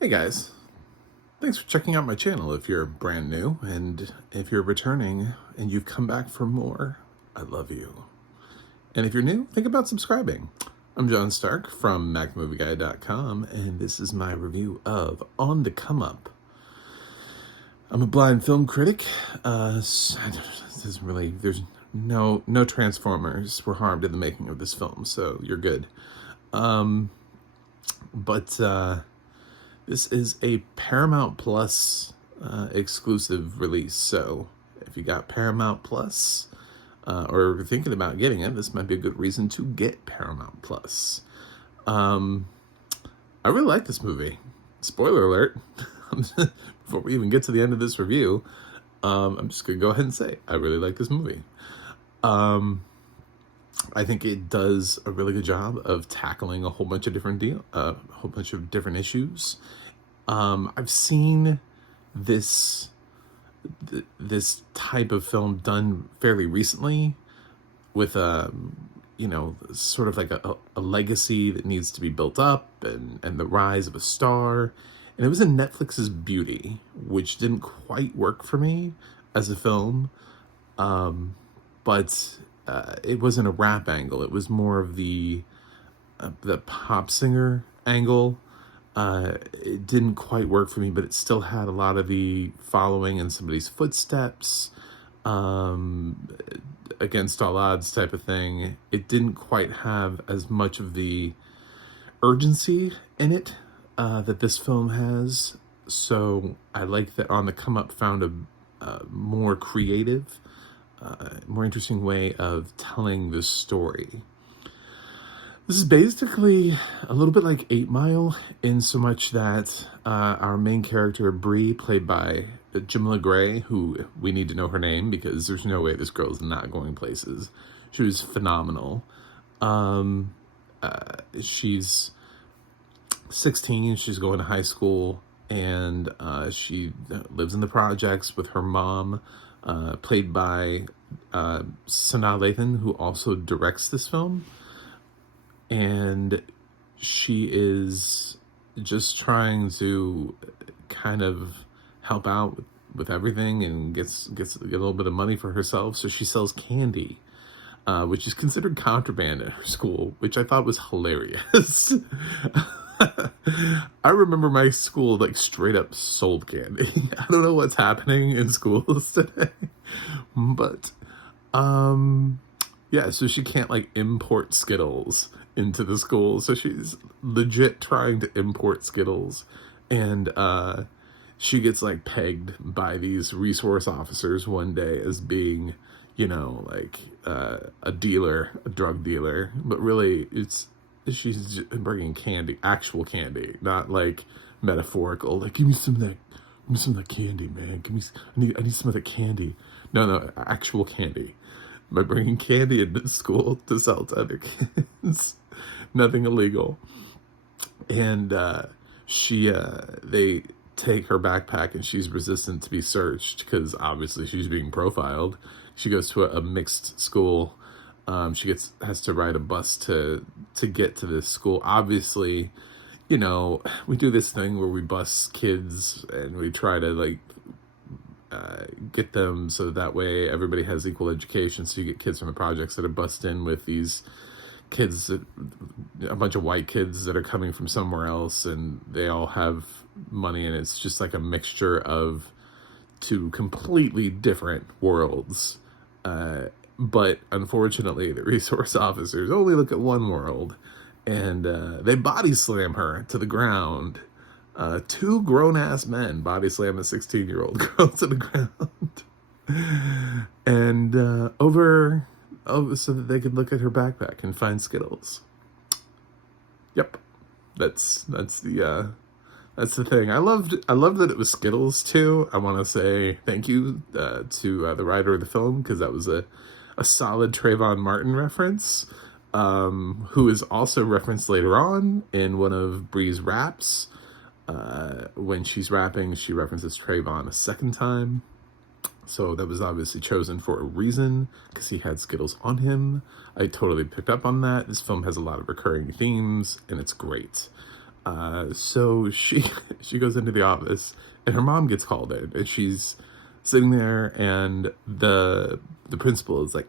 Hey guys, thanks for checking out my channel if you're brand new, and if you're returning and you've come back for more, I love you. And if you're new, think about subscribing. I'm John Stark from MacMovieguy.com, and this is my review of On the Come Up. I'm a blind film critic. There's no Transformers were harmed in the making of this film, so you're good. This is a Paramount Plus exclusive release, so if you got Paramount Plus or are thinking about getting it, this might be a good reason to get Paramount Plus. I really like this movie. Spoiler alert, before we even get to the end of this review, I'm just going to go ahead and say I really like this movie. I think it does a really good job of tackling a whole bunch of different issues. I've seen this type of film done fairly recently with sort of like a legacy that needs to be built up and the rise of a star. And it was in Netflix's Beauty, which didn't quite work for me as a film. But it wasn't a rap angle. It was more of the pop singer angle. It didn't quite work for me, but it still had a lot of the following in somebody's footsteps, against all odds type of thing. It didn't quite have as much of the urgency in it that this film has. So I like that On the Come Up found a more creative, more interesting way of telling this story. This is basically a little bit like 8 Mile in so much that our main character, Bree, played by Jamila Gray, who we need to know her name because there's no way this girl's not going places. She was phenomenal. She's 16, she's going to high school, and she lives in the projects with her mom, played by Sanaa Lathan, who also directs this film. And she is just trying to kind of help out with everything and gets a little bit of money for herself. So she sells candy, which is considered contraband at her school, which I thought was hilarious. I remember my school like straight up sold candy. I don't know what's happening in schools today, but yeah, so she can't like import Skittles into the school. So she's legit trying to import Skittles, and she gets like pegged by these resource officers one day as being, a dealer, a drug dealer, but really she's bringing candy, actual candy, not like metaphorical, like give me some of that candy, man. I need some of that candy. No, actual candy. By bringing candy into school to sell to other kids. Nothing illegal. And they take her backpack, and she's resistant to be searched because obviously she's being profiled. She goes to a mixed school. She has to ride a bus to get to this school. Obviously, we do this thing where we bus kids and we try to get them so that way everybody has equal education. So you get kids from the projects that are bussed in with these kids, a bunch of white kids that are coming from somewhere else, and they all have money, and it's just like a mixture of two completely different worlds. But unfortunately, the resource officers only look at one world, and they body slam her to the ground. 2 grown-ass men body slam a 16-year-old girl to the ground. And so that they could look at her backpack and find Skittles. Yep. That's the thing. I loved that it was Skittles too. I want to say thank you to the writer of the film, because that was a solid Trayvon Martin reference, who is also referenced later on in one of Bree's raps. When she's rapping, she references Trayvon a second time. So that was obviously chosen for a reason, because he had Skittles on him. I totally picked up on that. This film has a lot of recurring themes, and it's great. So she she goes into the office, and her mom gets called in, and she's sitting there, and the principal is like,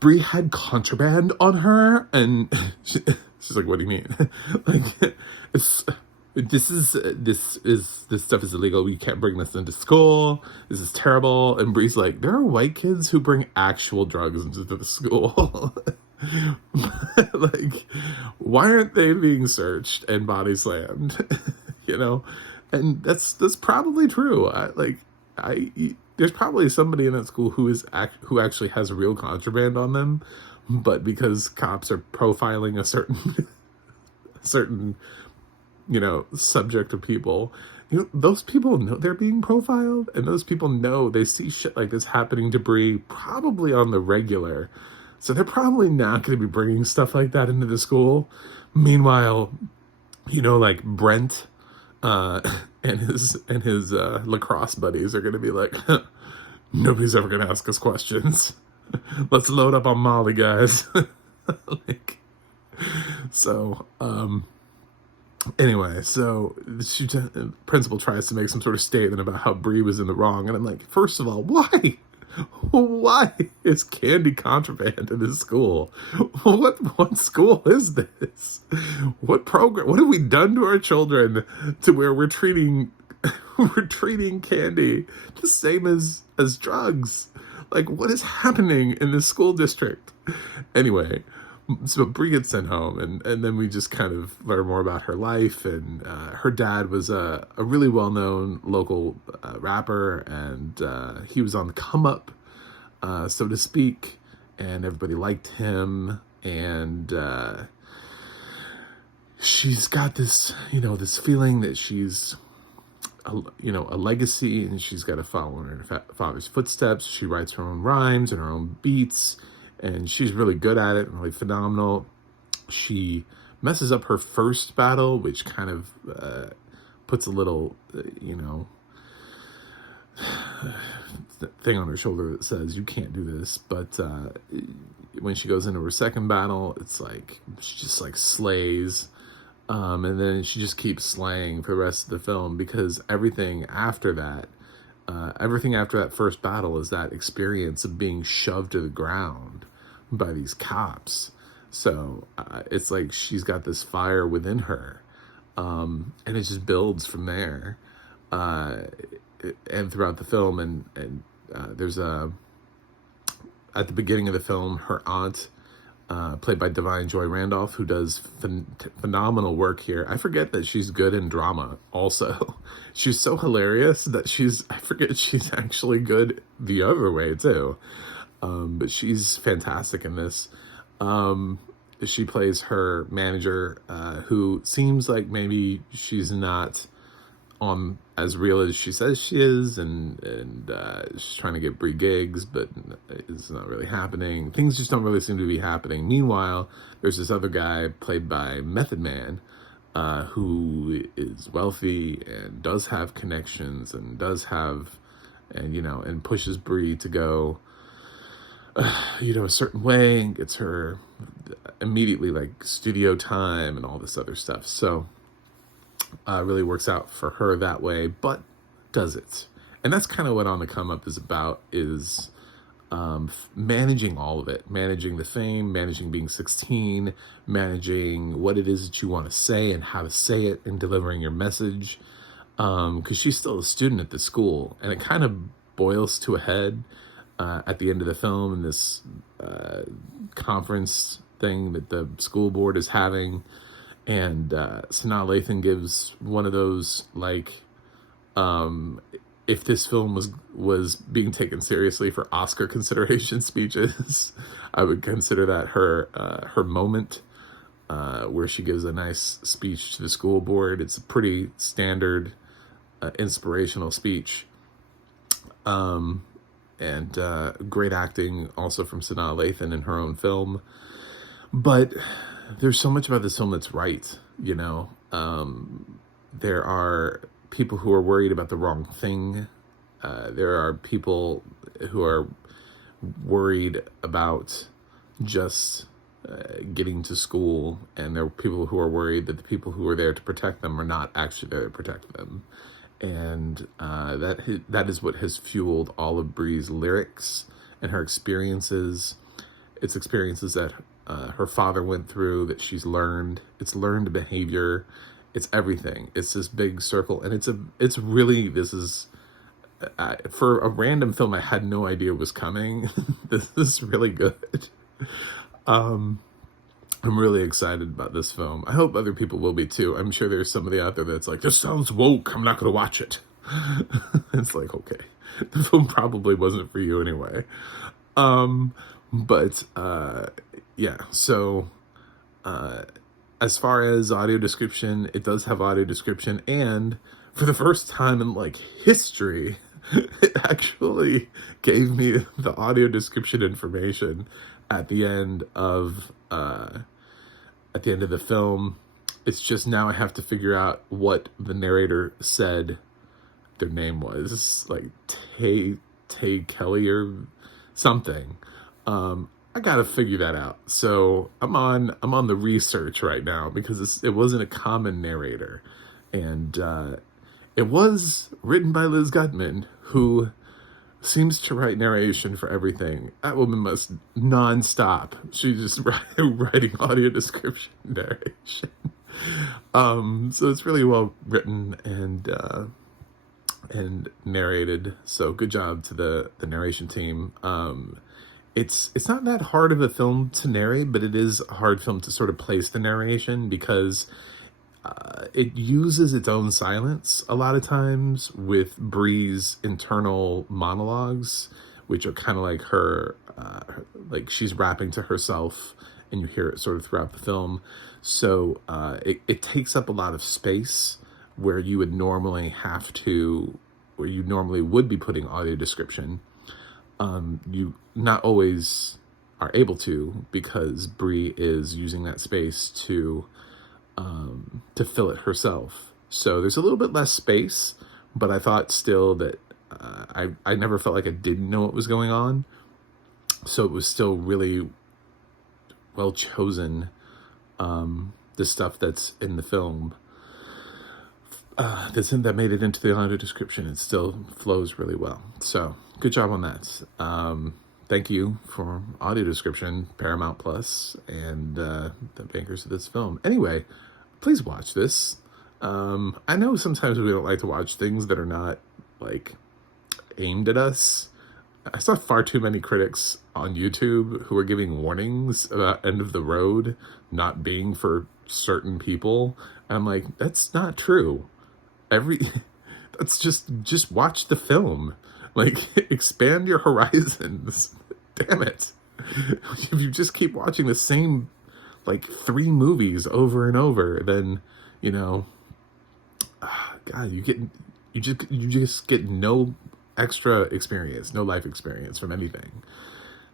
Bree had contraband on her, and she's like, "What do you mean? Like, it's this stuff is illegal. We can't bring this into school. This is terrible." And Bree's like, "There are white kids who bring actual drugs into the school." Like, why aren't they being searched and body slammed? You know, and that's probably true. There's probably somebody in that school who actually has real contraband on them, but because cops are profiling a certain subject of people, those people know they're being profiled, and those people know they see shit like this happening to Bree probably on the regular. So they're probably not going to be bringing stuff like that into the school. Meanwhile, like Brent and his lacrosse buddies are going to be like, nobody's ever going to ask us questions. Let's load up on Molly, guys. Like, so, anyway, so the principal tries to make some sort of statement about how Bree was in the wrong. And I'm like, first of all, why? Why is candy contraband in this school? What school is this? What program? What have we done to our children to where we're treating candy the same as drugs? Like, what is happening in this school district? Anyway, so Bree gets sent home, and then we just kind of learn more about her life. And her dad was a really well-known local rapper, and he was on the come up, so to speak, and everybody liked him. And she's got this, this feeling that she's a legacy, and she's got to follow in her father's footsteps. She writes her own rhymes and her own beats, and she's really good at it and really phenomenal. She messes up her first battle, which kind of puts a little, thing on her shoulder that says, you can't do this. But when she goes into her second battle, it's like, she just like slays. And then she just keeps slaying for the rest of the film, because everything after that first battle is that experience of being shoved to the ground by these cops. So it's like she's got this fire within her, and it just builds from there, and throughout the film. And there's at the beginning of the film, her aunt, played by Divine Joy Randolph, who does phenomenal work here. I forget that she's good in drama also. She's so hilarious that I forget she's actually good the other way too. But she's fantastic in this. She plays her manager, who seems like maybe she's not on as real as she says she is, and she's trying to get Bree gigs, but it's not really happening. Things just don't really seem to be happening. Meanwhile, there's this other guy played by Method Man, who is wealthy and does have connections and and pushes Bree to go a certain way, and gets her immediately like studio time and all this other stuff. So really works out for her that way, but does it? And that's kind of what On the Come Up is about, is managing all of it, managing the fame, managing being 16, managing what it is that you want to say and how to say it, and delivering your message, because she's still a student at the school. And it kind of boils to a head at the end of the film, in this conference thing that the school board is having. And Sanaa Lathan gives one of those, like, if this film was being taken seriously for Oscar consideration speeches, I would consider that her moment, where she gives a nice speech to the school board. It's a pretty standard, inspirational speech. And great acting also from Sanaa Lathan in her own film. But there's so much about this film that's right, there are people who are worried about the wrong thing. There are people who are worried about just getting to school, and there are people who are worried that the people who are there to protect them are not actually there to protect them. And that is what has fueled all of Bree's lyrics and her experiences. It's experiences that her father went through, that she's learned. It's learned behavior. It's everything. It's this big circle, and it's really, this is for a random film I had no idea was coming. This is really good. I'm really excited about this film. I hope other people will be too. I'm sure there's somebody out there that's like, this sounds woke, I'm not going to watch it. It's like, okay, the film probably wasn't for you anyway. But yeah, so as far as audio description, it does have audio description, and for the first time in like history, it actually gave me the audio description information at the end of the film. It's just now I have to figure out what the narrator said their name was, like Tay Kelly or something. I gotta figure that out. So I'm on the research right now, because it wasn't a common narrator, and it was written by Liz Gutman, who seems to write narration for everything. That woman must nonstop. She's just writing audio description narration. So it's really well written and narrated. So good job to the narration team. It's not that hard of a film to narrate, but it is a hard film to sort of place the narration, because it uses its own silence a lot of times with Bree's internal monologues, which are kind of like her, like she's rapping to herself, and you hear it sort of throughout the film. So it takes up a lot of space where you would normally would be putting audio description. You not always are able to, because Bree is using that space to fill it herself. So there's a little bit less space, but I thought still that I never felt like I didn't know what was going on. So it was still really well chosen, the stuff that's in the film. That made it into the audio description. It still flows really well. So good job on that. Thank you for audio description, Paramount Plus, and the bankers of this film. Anyway, please watch this. I know sometimes we don't like to watch things that are not like aimed at us. I saw far too many critics on YouTube who were giving warnings about End of the Road not being for certain people. And I'm like, that's not true. That's just watch the film. Like, expand your horizons. Damn it. If you just keep watching the same, like, 3 movies over and over, then, God, you just get no extra experience, no life experience from anything.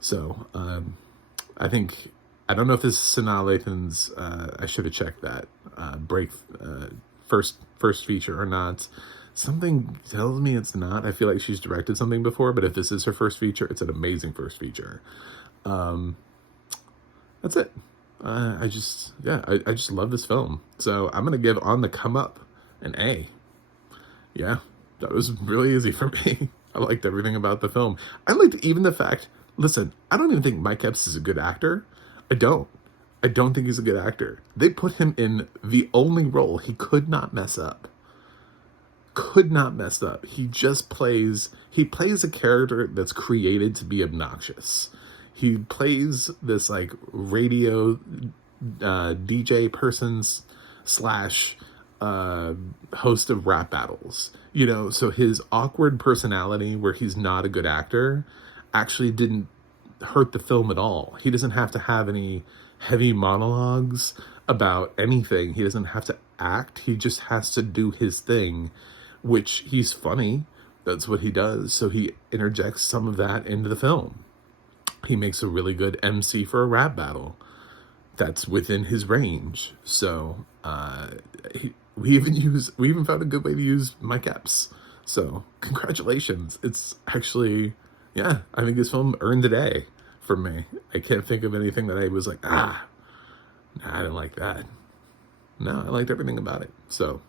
So, I don't know if this is Sanaa Lathan's, I should have checked that, first feature or not. Something tells me it's not. I feel like she's directed something before, but if this is her first feature, it's an amazing first feature. That's it. I just love this film. So I'm going to give On the Come Up an A. Yeah, that was really easy for me. I liked everything about the film. I liked even the fact, listen, I don't even think Mike Epps is a good actor. I don't think he's a good actor. They put him in the only role he could not mess up. He plays a character that's created to be obnoxious. He plays this like radio DJ person's / host of rap battles. So his awkward personality where he's not a good actor actually didn't hurt the film at all. He doesn't have to have any heavy monologues about anything. He doesn't have to act. He just has to do his thing, which he's funny. That's what he does. So he interjects some of that into the film. He makes a really good MC for a rap battle that's within his range. So we even found a good way to use Mike Epps. So congratulations. It's actually, I think this film earned an A for me. I can't think of anything that I was like, nah, I didn't like that. No, I liked everything about it. So,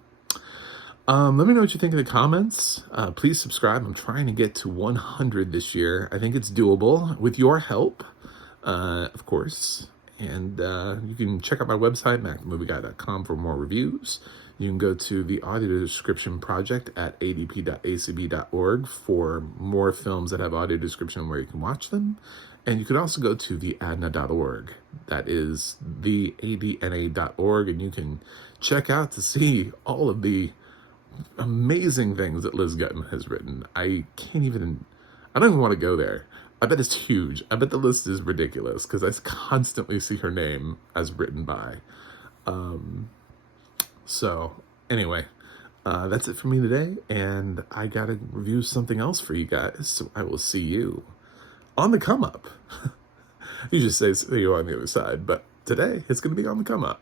let me know what you think in the comments. Please subscribe. I'm trying to get to 100 this year. I think it's doable with your help, of course. And you can check out my website, macthemovieguy.com, for more reviews. You can go to the audio description project at adp.acb.org for more films that have audio description where you can watch them. And you could also go to theadna.org. That is theadna.org, and you can check out to see all of the amazing things that Liz Gutman has written. I don't even want to go there. I bet it's huge. I bet the list is ridiculous because I constantly see her name as written by. So anyway, that's it for me today, and I gotta review something else for you guys. So I will see you on the come up. You just say see you on the other side, but today it's gonna be on the come up.